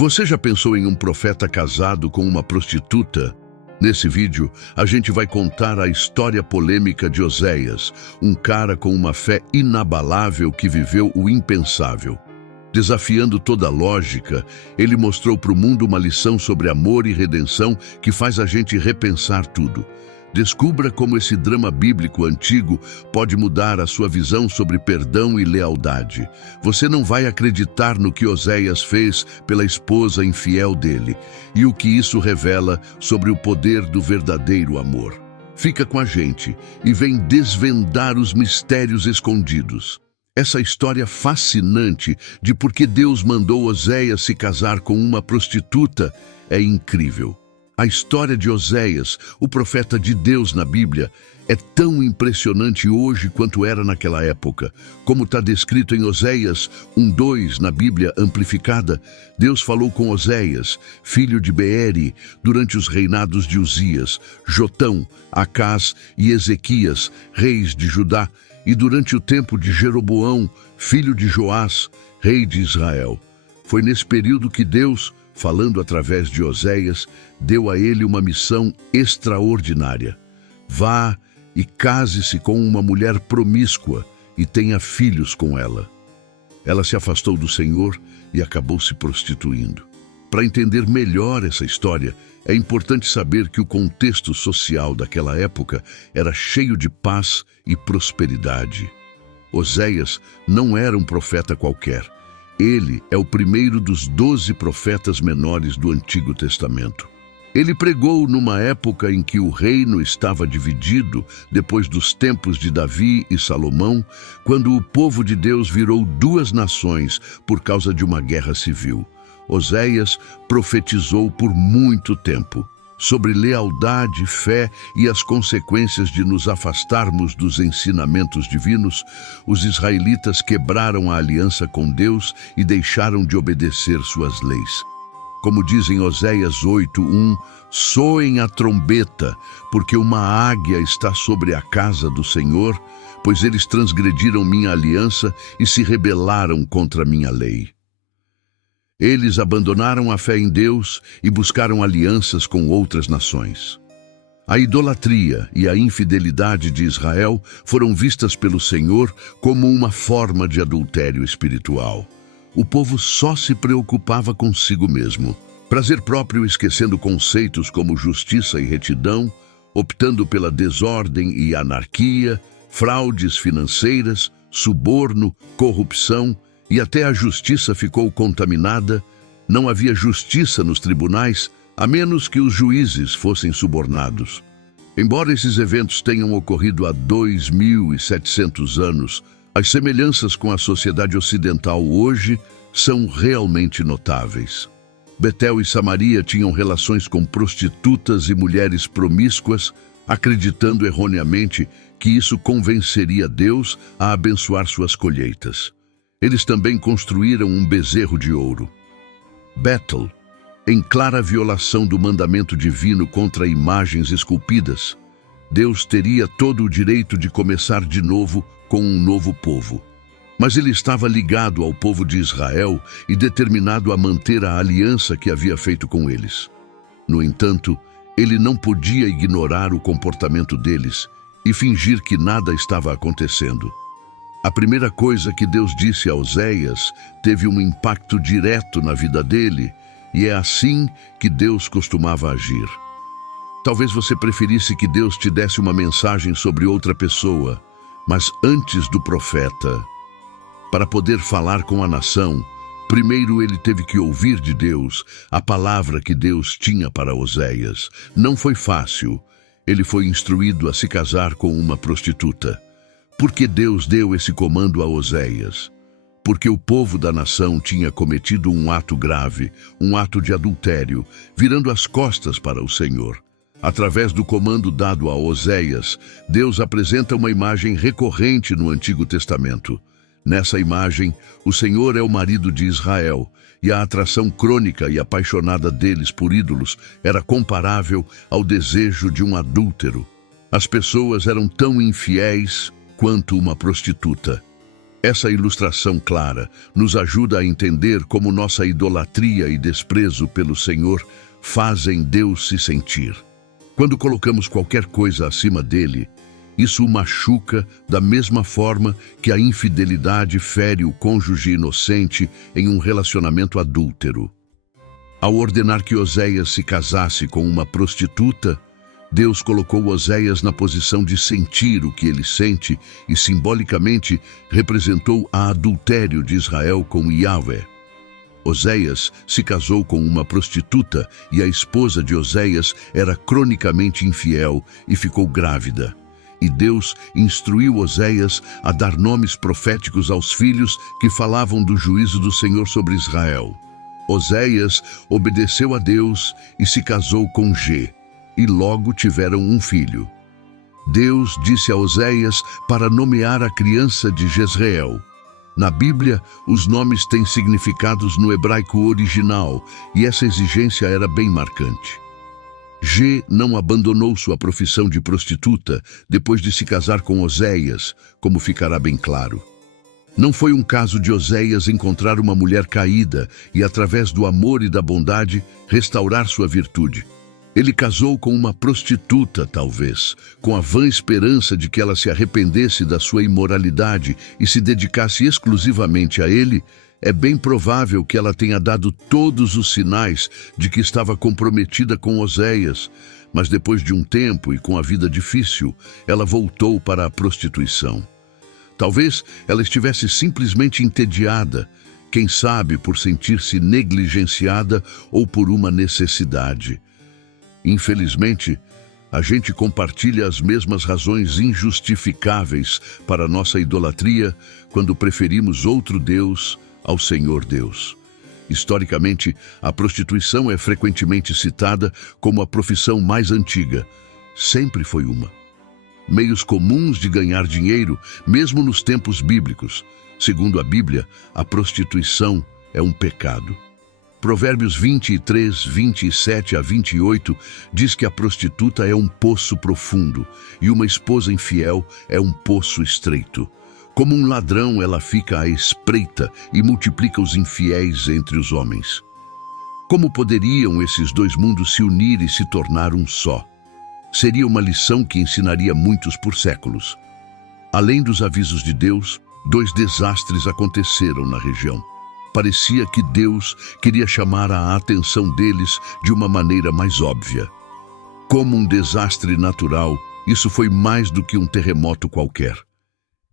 Você já pensou em um profeta casado com uma prostituta? Nesse vídeo, a gente vai contar a história polêmica de Oséias, um cara com uma fé inabalável que viveu o impensável. Desafiando toda a lógica, ele mostrou para o mundo uma lição sobre amor e redenção que faz a gente repensar tudo. Descubra como esse drama bíblico antigo pode mudar a sua visão sobre perdão e lealdade. Você não vai acreditar no que Oséias fez pela esposa infiel dele e o que isso revela sobre o poder do verdadeiro amor. Fica com a gente e vem desvendar os mistérios escondidos. Essa história fascinante de por que Deus mandou Oséias se casar com uma prostituta é incrível. A história de Oséias, o profeta de Deus na Bíblia, é tão impressionante hoje quanto era naquela época. Como está descrito em Oséias 1:2 na Bíblia amplificada, Deus falou com Oséias, filho de Beeri, durante os reinados de Uzias, Jotão, Acás e Ezequias, reis de Judá, e durante o tempo de Jeroboão, filho de Joás, rei de Israel. Foi nesse período que Deus, falando através de Oséias, deu a ele uma missão extraordinária. Vá e case-se com uma mulher promíscua e tenha filhos com ela. Ela se afastou do Senhor e acabou se prostituindo. Para entender melhor essa história, é importante saber que o contexto social daquela época era cheio de paz e prosperidade. Oséias não era um profeta qualquer. Ele é o primeiro dos 12 profetas menores do Antigo Testamento. Ele pregou numa época em que o reino estava dividido, depois dos tempos de Davi e Salomão, quando o povo de Deus virou duas nações por causa de uma guerra civil. Oséias profetizou por muito tempo sobre lealdade, fé e as consequências de nos afastarmos dos ensinamentos divinos. Os israelitas quebraram a aliança com Deus e deixaram de obedecer suas leis. Como diz em Oséias 8:1, soem a trombeta, porque uma águia está sobre a casa do Senhor, pois eles transgrediram minha aliança e se rebelaram contra minha lei. Eles abandonaram a fé em Deus e buscaram alianças com outras nações. A idolatria e a infidelidade de Israel foram vistas pelo Senhor como uma forma de adultério espiritual. O povo só se preocupava consigo mesmo. Prazer próprio esquecendo conceitos como justiça e retidão, optando pela desordem e anarquia, fraudes financeiras, suborno, corrupção, e até a justiça ficou contaminada. Não havia justiça nos tribunais, a menos que os juízes fossem subornados. Embora esses eventos tenham ocorrido há 2.700 anos, as semelhanças com a sociedade ocidental hoje são realmente notáveis. Betel e Samaria tinham relações com prostitutas e mulheres promíscuas, acreditando erroneamente que isso convenceria Deus a abençoar suas colheitas. Eles também construíram um bezerro de ouro. Betel, em clara violação do mandamento divino contra imagens esculpidas, Deus teria todo o direito de começar de novo com um novo povo. Mas ele estava ligado ao povo de Israel e determinado a manter a aliança que havia feito com eles. No entanto, ele não podia ignorar o comportamento deles e fingir que nada estava acontecendo. A primeira coisa que Deus disse a Oséias teve um impacto direto na vida dele, e é assim que Deus costumava agir. Talvez você preferisse que Deus te desse uma mensagem sobre outra pessoa, mas antes do profeta, para poder falar com a nação, primeiro ele teve que ouvir de Deus a palavra que Deus tinha para Oséias. Não foi fácil. Ele foi instruído a se casar com uma prostituta. Por que Deus deu esse comando a Oséias? Porque o povo da nação tinha cometido um ato grave, um ato de adultério, virando as costas para o Senhor. Através do comando dado a Oséias, Deus apresenta uma imagem recorrente no Antigo Testamento. Nessa imagem, o Senhor é o marido de Israel, e a atração crônica e apaixonada deles por ídolos era comparável ao desejo de um adúltero. As pessoas eram tão infiéis quanto uma prostituta. Essa ilustração clara nos ajuda a entender como nossa idolatria e desprezo pelo Senhor fazem Deus se sentir. Quando colocamos qualquer coisa acima dele, isso o machuca da mesma forma que a infidelidade fere o cônjuge inocente em um relacionamento adúltero. Ao ordenar que Oséias se casasse com uma prostituta, Deus colocou Oséias na posição de sentir o que ele sente e, simbolicamente, representou a adultério de Israel com Yahvé. Oséias se casou com uma prostituta e a esposa de Oséias era cronicamente infiel e ficou grávida. E Deus instruiu Oséias a dar nomes proféticos aos filhos que falavam do juízo do Senhor sobre Israel. Oséias obedeceu a Deus e se casou com Gê, e logo tiveram um filho. Deus disse a Oséias para nomear a criança de Jezreel. Na Bíblia, os nomes têm significados no hebraico original, e essa exigência era bem marcante. Gê não abandonou sua profissão de prostituta depois de se casar com Oséias, como ficará bem claro. Não foi um caso de Oséias encontrar uma mulher caída e, através do amor e da bondade, restaurar sua virtude. Ele casou com uma prostituta, talvez, com a vã esperança de que ela se arrependesse da sua imoralidade e se dedicasse exclusivamente a ele. É bem provável que ela tenha dado todos os sinais de que estava comprometida com Oséias, mas depois de um tempo e com a vida difícil, ela voltou para a prostituição. Talvez ela estivesse simplesmente entediada, quem sabe por sentir-se negligenciada ou por uma necessidade. Infelizmente, a gente compartilha as mesmas razões injustificáveis para nossa idolatria quando preferimos outro Deus ao Senhor Deus. Historicamente, a prostituição é frequentemente citada como a profissão mais antiga. Sempre foi uma. Meios comuns de ganhar dinheiro, mesmo nos tempos bíblicos. Segundo a Bíblia, a prostituição é um pecado. Provérbios 23, 27 a 28 diz que a prostituta é um poço profundo e uma esposa infiel é um poço estreito. Como um ladrão, ela fica à espreita e multiplica os infiéis entre os homens. Como poderiam esses dois mundos se unir e se tornar um só? Seria uma lição que ensinaria muitos por séculos. Além dos avisos de Deus, 2 desastres aconteceram na região. Parecia que Deus queria chamar a atenção deles de uma maneira mais óbvia. Como um desastre natural, isso foi mais do que um terremoto qualquer.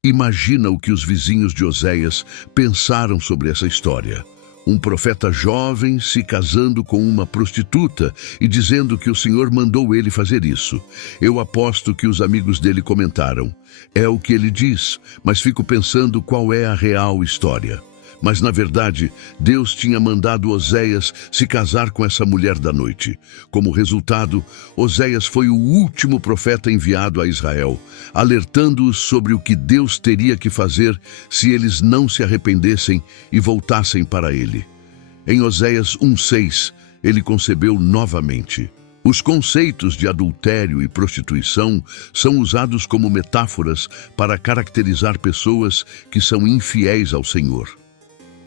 Imagina o que os vizinhos de Oséias pensaram sobre essa história. Um profeta jovem se casando com uma prostituta e dizendo que o Senhor mandou ele fazer isso. Eu aposto que os amigos dele comentaram: é o que ele diz, mas fico pensando qual é a real história. Mas, na verdade, Deus tinha mandado Oséias se casar com essa mulher da noite. Como resultado, Oséias foi o último profeta enviado a Israel, alertando-os sobre o que Deus teria que fazer se eles não se arrependessem e voltassem para ele. Em Oséias 1:6, ele concebeu novamente. Os conceitos de adultério e prostituição são usados como metáforas para caracterizar pessoas que são infiéis ao Senhor.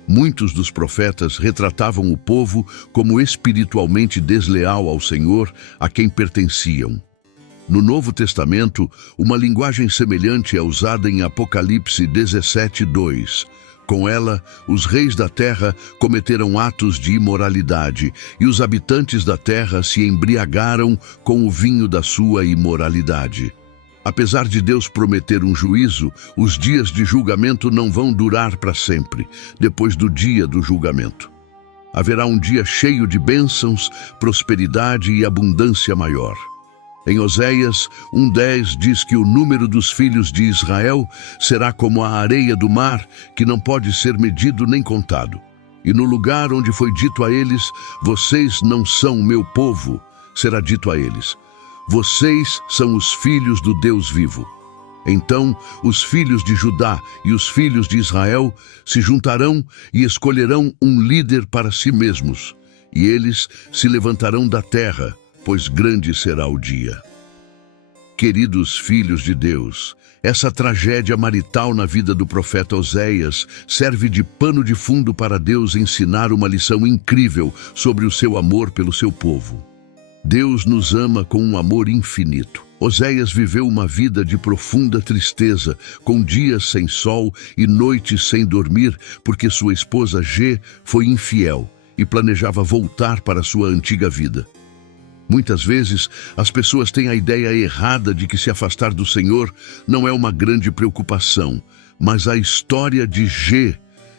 Muitos dos profetas retratavam o povo como espiritualmente desleal ao Senhor a quem pertenciam. No Novo Testamento, uma linguagem semelhante é usada em Apocalipse 17:2. Com ela, os reis da terra cometeram atos de imoralidade e os habitantes da terra se embriagaram com o vinho da sua imoralidade. Apesar de Deus prometer um juízo, os dias de julgamento não vão durar para sempre, depois do dia do julgamento. Haverá um dia cheio de bênçãos, prosperidade e abundância maior. Em Oséias 1:10 diz que o número dos filhos de Israel será como a areia do mar, que não pode ser medido nem contado. E no lugar onde foi dito a eles: vocês não são meu povo, será dito a eles: vocês são os filhos do Deus vivo. Então os filhos de Judá e os filhos de Israel se juntarão e escolherão um líder para si mesmos, e eles se levantarão da terra, pois grande será o dia. Queridos filhos de Deus, essa tragédia marital na vida do profeta Oséias serve de pano de fundo para Deus ensinar uma lição incrível sobre o seu amor pelo seu povo. Deus nos ama com um amor infinito. Oséias viveu uma vida de profunda tristeza, com dias sem sol e noites sem dormir, porque sua esposa G foi infiel e planejava voltar para sua antiga vida. Muitas vezes, as pessoas têm a ideia errada de que se afastar do Senhor não é uma grande preocupação, mas a história de G,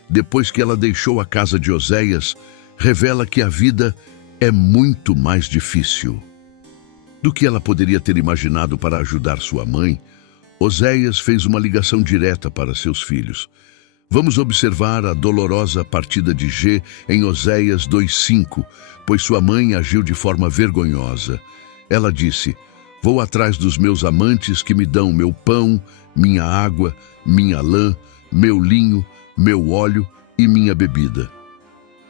depois que ela deixou a casa de Oséias, revela que a vida é muito mais difícil. Do que ela poderia ter imaginado para ajudar sua mãe, Oséias fez uma ligação direta para seus filhos. Vamos observar a dolorosa partida de G em Oséias 2:5, pois sua mãe agiu de forma vergonhosa. Ela disse: "Vou atrás dos meus amantes que me dão meu pão, minha água, minha lã, meu linho, meu óleo e minha bebida."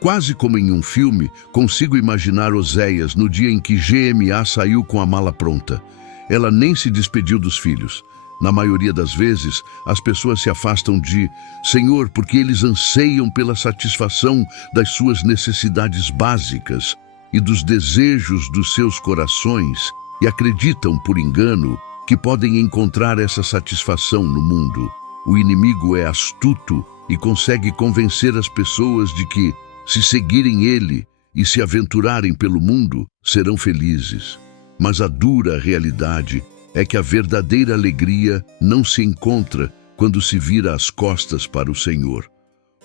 Quase como em um filme, consigo imaginar Oséias no dia em que GMA saiu com a mala pronta. Ela nem se despediu dos filhos. Na maioria das vezes, as pessoas se afastam de Senhor porque eles anseiam pela satisfação das suas necessidades básicas e dos desejos dos seus corações e acreditam, por engano, que podem encontrar essa satisfação no mundo. O inimigo é astuto e consegue convencer as pessoas de que, se seguirem ele e se aventurarem pelo mundo, serão felizes. Mas a dura realidade é que a verdadeira alegria não se encontra quando se vira as costas para o Senhor.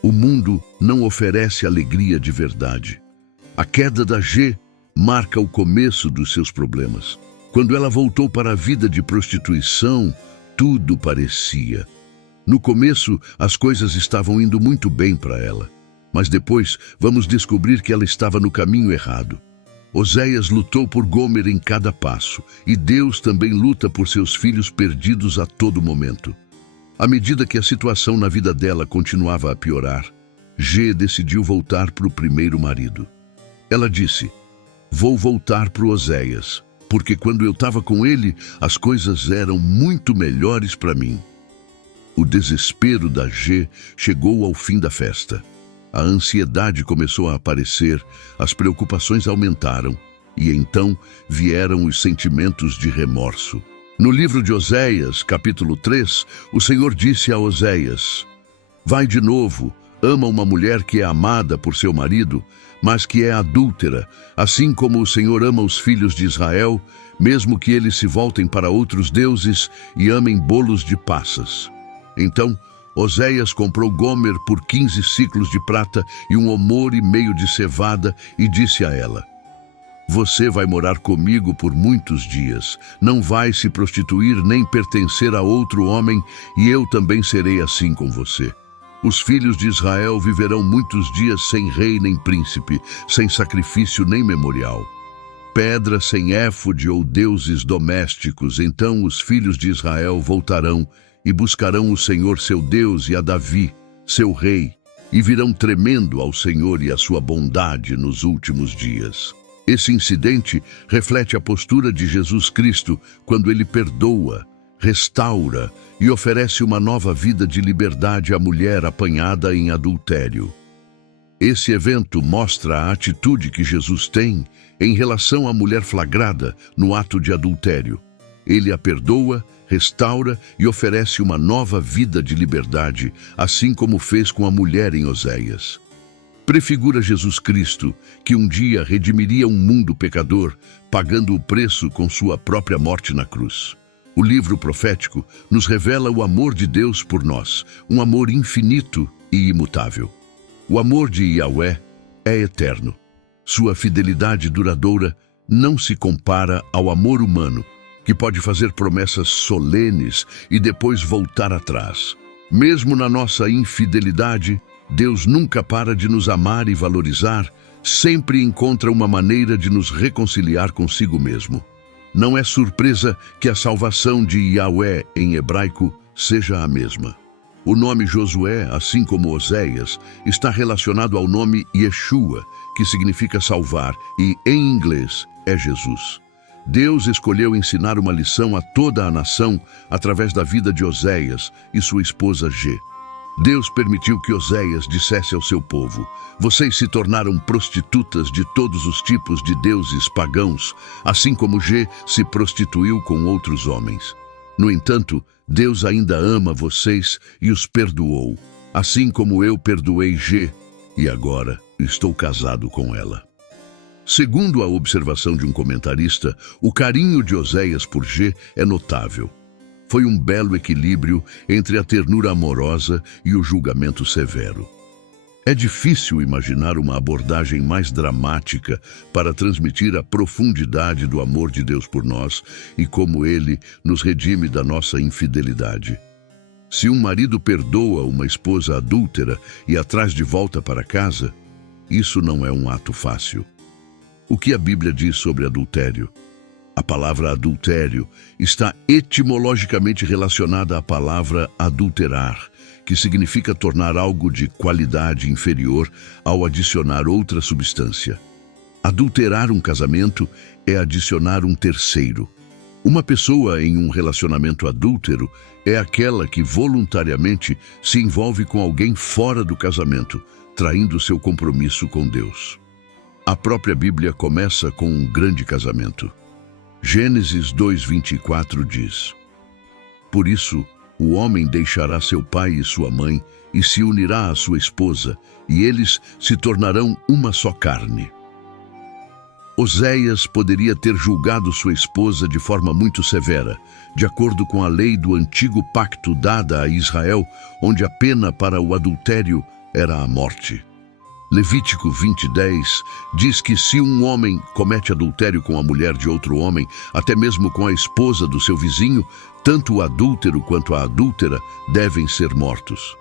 O mundo não oferece alegria de verdade. A queda da G marca o começo dos seus problemas. Quando ela voltou para a vida de prostituição, tudo parecia. No começo, as coisas estavam indo muito bem para ela. Mas depois, vamos descobrir que ela estava no caminho errado. Oséias lutou por Gomer em cada passo, e Deus também luta por seus filhos perdidos a todo momento. À medida que a situação na vida dela continuava a piorar, G decidiu voltar para o primeiro marido. Ela disse: "Vou voltar para o Oséias, porque quando eu estava com ele, as coisas eram muito melhores para mim." O desespero da G chegou ao fim da festa. A ansiedade começou a aparecer, as preocupações aumentaram, e então vieram os sentimentos de remorso. No livro de Oséias, capítulo 3, o Senhor disse a Oséias: "Vai de novo, ama uma mulher que é amada por seu marido, mas que é adúltera, assim como o Senhor ama os filhos de Israel, mesmo que eles se voltem para outros deuses e amem bolos de passas." Então, Oséias comprou Gomer por 15 ciclos de prata e 1,5 de cevada e disse a ela: "Você vai morar comigo por muitos dias, não vai se prostituir nem pertencer a outro homem, e eu também serei assim com você. Os filhos de Israel viverão muitos dias sem rei nem príncipe, sem sacrifício nem memorial. Pedra sem éfode ou deuses domésticos, então os filhos de Israel voltarão e buscarão o Senhor seu Deus e a Davi, seu rei, e virão tremendo ao Senhor e à sua bondade nos últimos dias." Esse incidente reflete a postura de Jesus Cristo quando ele perdoa, restaura e oferece uma nova vida de liberdade à mulher apanhada em adultério. Esse evento mostra a atitude que Jesus tem em relação à mulher flagrada no ato de adultério. Ele a perdoa, restaura e oferece uma nova vida de liberdade, assim como fez com a mulher em Oséias. Prefigura Jesus Cristo, que um dia redimiria um mundo pecador, pagando o preço com sua própria morte na cruz. O livro profético nos revela o amor de Deus por nós, um amor infinito e imutável. O amor de Yahweh é eterno. Sua fidelidade duradoura não se compara ao amor humano, que pode fazer promessas solenes e depois voltar atrás. Mesmo na nossa infidelidade, Deus nunca para de nos amar e valorizar, sempre encontra uma maneira de nos reconciliar consigo mesmo. Não é surpresa que a salvação de Yahweh em hebraico seja a mesma. O nome Josué, assim como Oséias, está relacionado ao nome Yeshua, que significa salvar, e em inglês é Jesus. Deus escolheu ensinar uma lição a toda a nação através da vida de Oséias e sua esposa G. Deus permitiu que Oséias dissesse ao seu povo: vocês se tornaram prostitutas de todos os tipos de deuses pagãos, assim como G se prostituiu com outros homens. No entanto, Deus ainda ama vocês e os perdoou, assim como eu perdoei G, e agora estou casado com ela. Segundo a observação de um comentarista, o carinho de Oséias por G é notável. Foi um belo equilíbrio entre a ternura amorosa e o julgamento severo. É difícil imaginar uma abordagem mais dramática para transmitir a profundidade do amor de Deus por nós e como Ele nos redime da nossa infidelidade. Se um marido perdoa uma esposa adúltera e a traz de volta para casa, isso não é um ato fácil. O que a Bíblia diz sobre adultério? A palavra adultério está etimologicamente relacionada à palavra adulterar, que significa tornar algo de qualidade inferior ao adicionar outra substância. Adulterar um casamento é adicionar um terceiro. Uma pessoa em um relacionamento adúltero é aquela que voluntariamente se envolve com alguém fora do casamento, traindo seu compromisso com Deus. A própria Bíblia começa com um grande casamento. Gênesis 2:24 diz: por isso, o homem deixará seu pai e sua mãe e se unirá à sua esposa, e eles se tornarão uma só carne. Oséias poderia ter julgado sua esposa de forma muito severa, de acordo com a lei do antigo pacto dada a Israel, onde a pena para o adultério era a morte. Levítico 20:10 diz que se um homem comete adultério com a mulher de outro homem, até mesmo com a esposa do seu vizinho, tanto o adúltero quanto a adúltera devem ser mortos.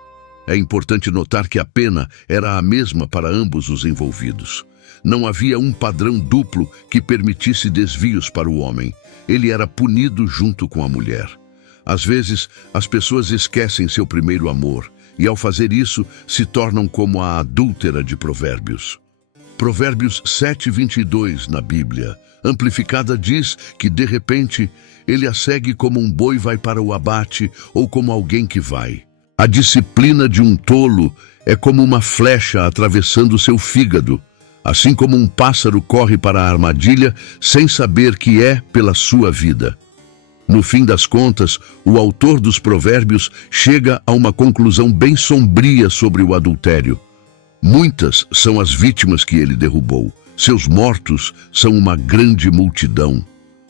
É importante notar que a pena era a mesma para ambos os envolvidos. Não havia um padrão duplo que permitisse desvios para o homem. Ele era punido junto com a mulher. Às vezes, as pessoas esquecem seu primeiro amor, e ao fazer isso, se tornam como a adúltera de Provérbios. Provérbios 7:22 na Bíblia, amplificada, diz que, de repente, ele a segue como um boi vai para o abate ou como alguém que vai. A disciplina de um tolo é como uma flecha atravessando seu fígado, assim como um pássaro corre para a armadilha sem saber que é pela sua vida. No fim das contas, o autor dos Provérbios chega a uma conclusão bem sombria sobre o adultério. Muitas são as vítimas que ele derrubou. Seus mortos são uma grande multidão.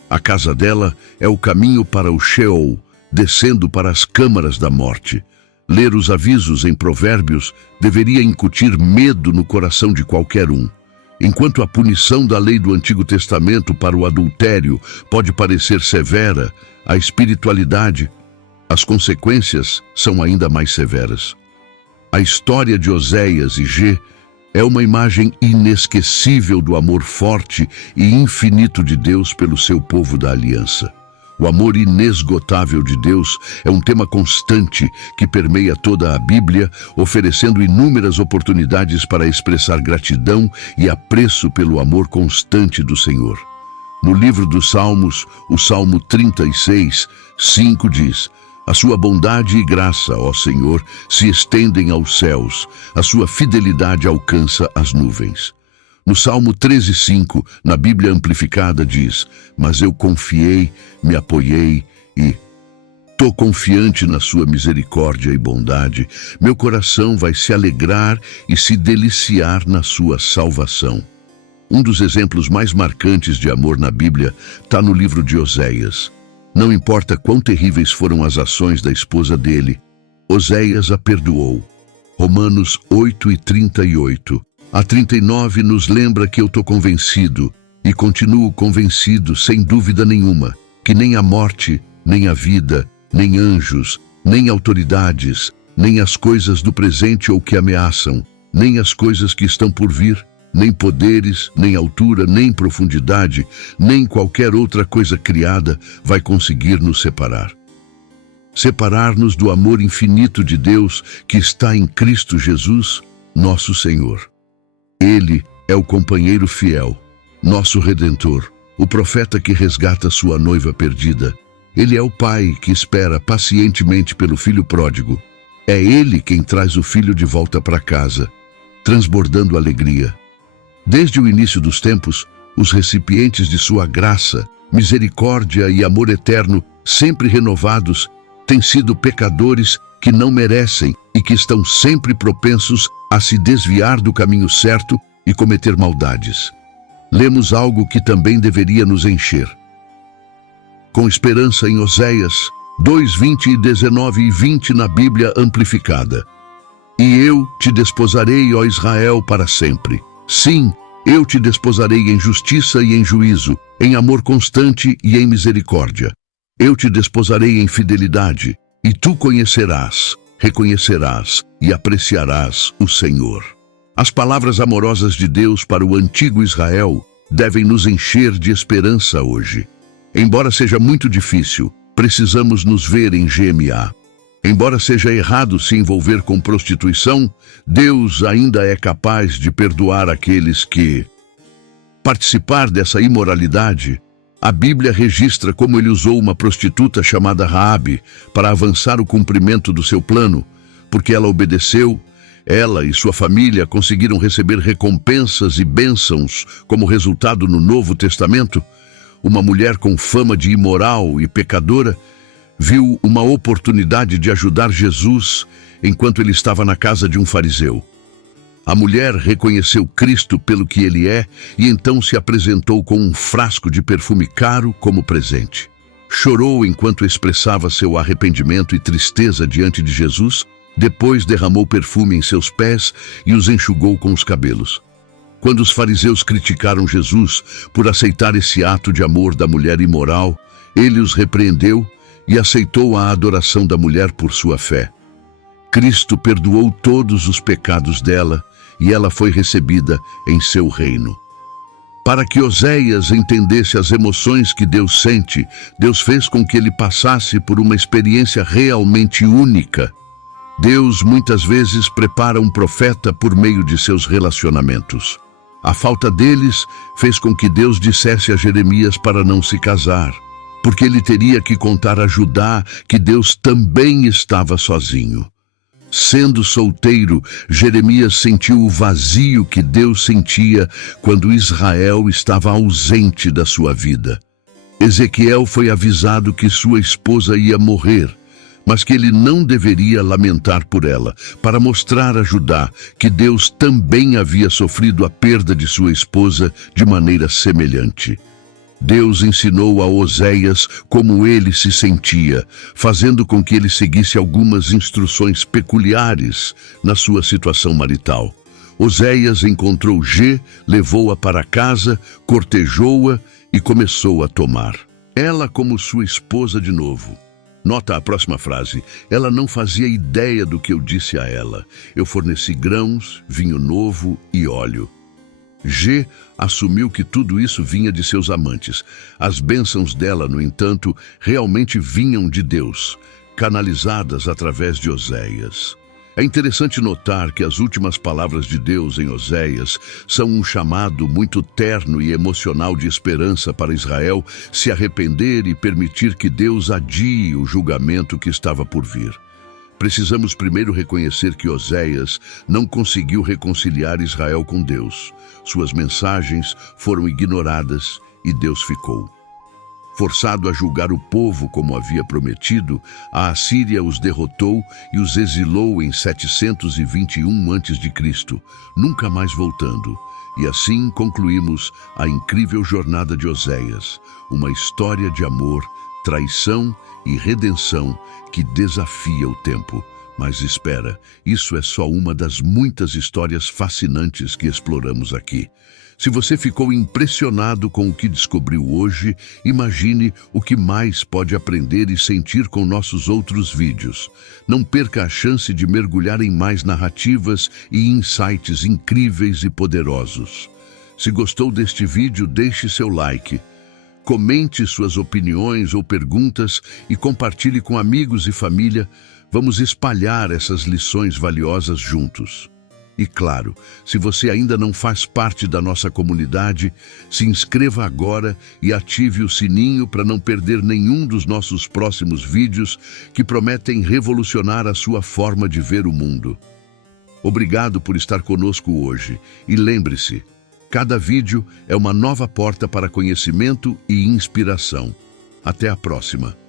A casa dela é o caminho para o Sheol, descendo para as câmaras da morte. Ler os avisos em Provérbios deveria incutir medo no coração de qualquer um. Enquanto a punição da lei do Antigo Testamento para o adultério pode parecer severa, a espiritualidade, as consequências são ainda mais severas. A história de Oséias e G é uma imagem inesquecível do amor forte e infinito de Deus pelo seu povo da aliança. O amor inesgotável de Deus é um tema constante que permeia toda a Bíblia, oferecendo inúmeras oportunidades para expressar gratidão e apreço pelo amor constante do Senhor. No livro dos Salmos, o Salmo 36:5 diz: a sua bondade e graça, ó Senhor, se estendem aos céus, a sua fidelidade alcança as nuvens. No Salmo 13:5, na Bíblia Amplificada, diz: mas eu confiei, me apoiei e tô confiante na sua misericórdia e bondade. Meu coração vai se alegrar e se deliciar na sua salvação. Um dos exemplos mais marcantes de amor na Bíblia está no livro de Oséias. Não importa quão terríveis foram as ações da esposa dele, Oséias a perdoou. Romanos 8:38. A 39 nos lembra que eu estou convencido, e continuo convencido, sem dúvida nenhuma, que nem a morte, nem a vida, nem anjos, nem autoridades, nem as coisas do presente ou que ameaçam, nem as coisas que estão por vir, nem poderes, nem altura, nem profundidade, nem qualquer outra coisa criada vai conseguir nos separar. Separar-nos do amor infinito de Deus que está em Cristo Jesus, nosso Senhor. Ele é o companheiro fiel, nosso Redentor, o profeta que resgata sua noiva perdida. Ele é o pai que espera pacientemente pelo filho pródigo. É ele quem traz o filho de volta para casa, transbordando alegria. Desde o início dos tempos, os recipientes de sua graça, misericórdia e amor eterno, sempre renovados, têm sido pecadores que não merecem e que estão sempre propensos a se desviar do caminho certo e cometer maldades. Lemos algo que também deveria nos encher. Com esperança em Oséias 2:20 e 19 e 20 na Bíblia Amplificada. E eu te desposarei, ó Israel, para sempre. Sim, eu te desposarei em justiça e em juízo, em amor constante e em misericórdia. Eu te desposarei em fidelidade, e tu conhecerás, reconhecerás e apreciarás o Senhor. As palavras amorosas de Deus para o antigo Israel devem nos encher de esperança hoje. Embora seja muito difícil, precisamos nos ver em GMA. Embora seja errado se envolver com prostituição, Deus ainda é capaz de perdoar aqueles que participar dessa imoralidade. A Bíblia registra como ele usou uma prostituta chamada Raabe para avançar o cumprimento do seu plano, porque ela obedeceu. Ela e sua família conseguiram receber recompensas e bênçãos como resultado no Novo Testamento. Uma mulher com fama de imoral e pecadora viu uma oportunidade de ajudar Jesus enquanto ele estava na casa de um fariseu. A mulher reconheceu Cristo pelo que ele é e então se apresentou com um frasco de perfume caro como presente. Chorou enquanto expressava seu arrependimento e tristeza diante de Jesus, depois derramou perfume em seus pés e os enxugou com os cabelos. Quando os fariseus criticaram Jesus por aceitar esse ato de amor da mulher imoral, ele os repreendeu e aceitou a adoração da mulher por sua fé. Cristo perdoou todos os pecados dela e ela foi recebida em seu reino. Para que Oséias entendesse as emoções que Deus sente, Deus fez com que ele passasse por uma experiência realmente única. Deus muitas vezes prepara um profeta por meio de seus relacionamentos. A falta deles fez com que Deus dissesse a Jeremias para não se casar, porque ele teria que contar a Judá que Deus também estava sozinho. Sendo solteiro, Jeremias sentiu o vazio que Deus sentia quando Israel estava ausente da sua vida. Ezequiel foi avisado que sua esposa ia morrer, mas que ele não deveria lamentar por ela, para mostrar a Judá que Deus também havia sofrido a perda de sua esposa de maneira semelhante. Deus ensinou a Oséias como ele se sentia, fazendo com que ele seguisse algumas instruções peculiares na sua situação marital. Oséias encontrou G, levou-a para casa, cortejou-a e começou a tomar ela como sua esposa de novo. Nota a próxima frase. Ela não fazia ideia do que eu disse a ela. Eu forneci grãos, vinho novo e óleo. G assumiu que tudo isso vinha de seus amantes. As bênçãos dela, no entanto, realmente vinham de Deus, canalizadas através de Oséias. É interessante notar que as últimas palavras de Deus em Oséias são um chamado muito terno e emocional de esperança para Israel se arrepender e permitir que Deus adie o julgamento que estava por vir. Precisamos primeiro reconhecer que Oséias não conseguiu reconciliar Israel com Deus. Suas mensagens foram ignoradas e Deus ficou. Forçado a julgar o povo como havia prometido, a Assíria os derrotou e os exilou em 721 a.C., nunca mais voltando. E assim concluímos a incrível jornada de Oséias, uma história de amor, traição e redenção que desafia o tempo. Mas espera, isso é só uma das muitas histórias fascinantes que exploramos aqui. Se você ficou impressionado com o que descobriu hoje, imagine o que mais pode aprender e sentir com nossos outros vídeos. Não perca a chance de mergulhar em mais narrativas e insights incríveis e poderosos. Se gostou deste vídeo, deixe seu like. Comente suas opiniões ou perguntas e compartilhe com amigos e família. Vamos espalhar essas lições valiosas juntos. E claro, se você ainda não faz parte da nossa comunidade, se inscreva agora e ative o sininho para não perder nenhum dos nossos próximos vídeos que prometem revolucionar a sua forma de ver o mundo. Obrigado por estar conosco hoje e lembre-se, cada vídeo é uma nova porta para conhecimento e inspiração. Até a próxima!